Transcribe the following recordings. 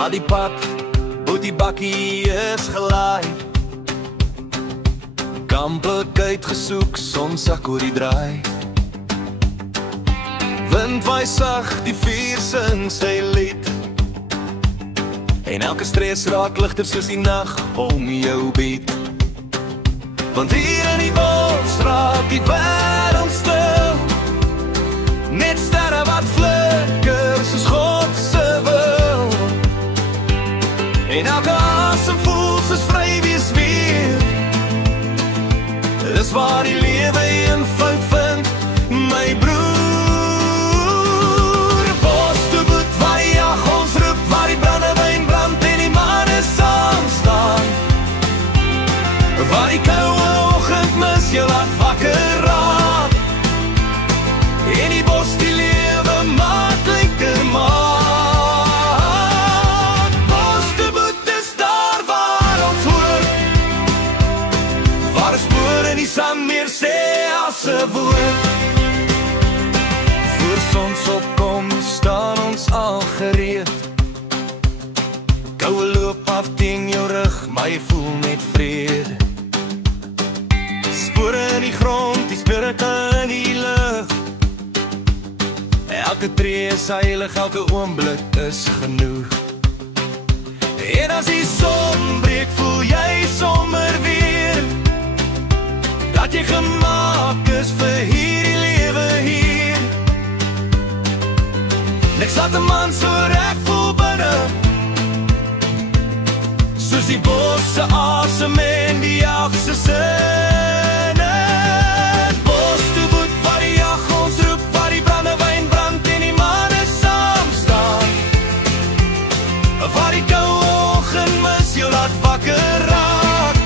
Wat die pad, hoe die bakkie is gelaai. Kamplik uitgesoek, sonsak oor die draai. Wind waai sag, die vuur sing sy lied. En elke stres raak ligter soos die nag om jou bied. Want hier in die bos raak die wêreld stil. Net sterre wat flikker soos God se wil. En elke asem voel soos vry wees weer. Dis waar die lewe eenvoud vind, my broer. Bos te boet waar die jag ons roep, waar die brandewyn brand en die maan saam staan. Waar die koue oggendmis jou laat wakker raak. En die bos die lewe makliker maak. Bos te boet is daar waar ons hoor, waar 'n spoor in die sand meer sê as 'n woord. Voor sonsopkom staan ons al gereed. Koue loop af teen jou rug, maar jy voel net vrede. Spore in die grond, die spirite in die lug. Elke tree is heilig, elke oomblik is genoeg. En as die son breek, voel jy sommer weer dat jy gemaak is vir hierdie lewe hier. Niks laat 'n man so reg voel binne, soos die bos se asem en die jag se sinne. Bos te boet waar die jag ons roep, waar die brandewyn brand en die maan saam staan. Waar die koue oggendmis jou laat wakker raak.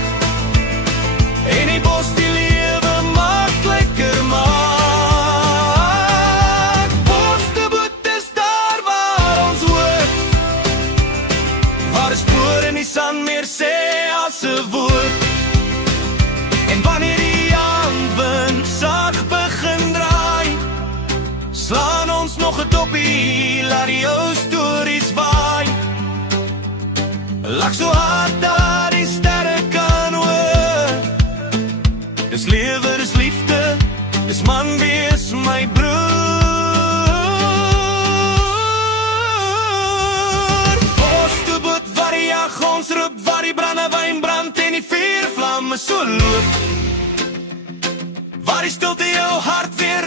En die bos die lewe makliker maak. Bos te boet is daar waar ons hoor, waar 'n spoor in die sand meer sê as 'n woord. En wanneer die aandwind sag begin draai, slaan ons nog 'n doppie, laat die ou stories waai. Lag so hard dat die sterre kan hoor. Dis lewe, dis liefde, dis man wees my broer. Bos te boet waar die jag ons roep, waar die brandewyn brand en die vuurvlamme so loop. Waar die stilte jou hart weer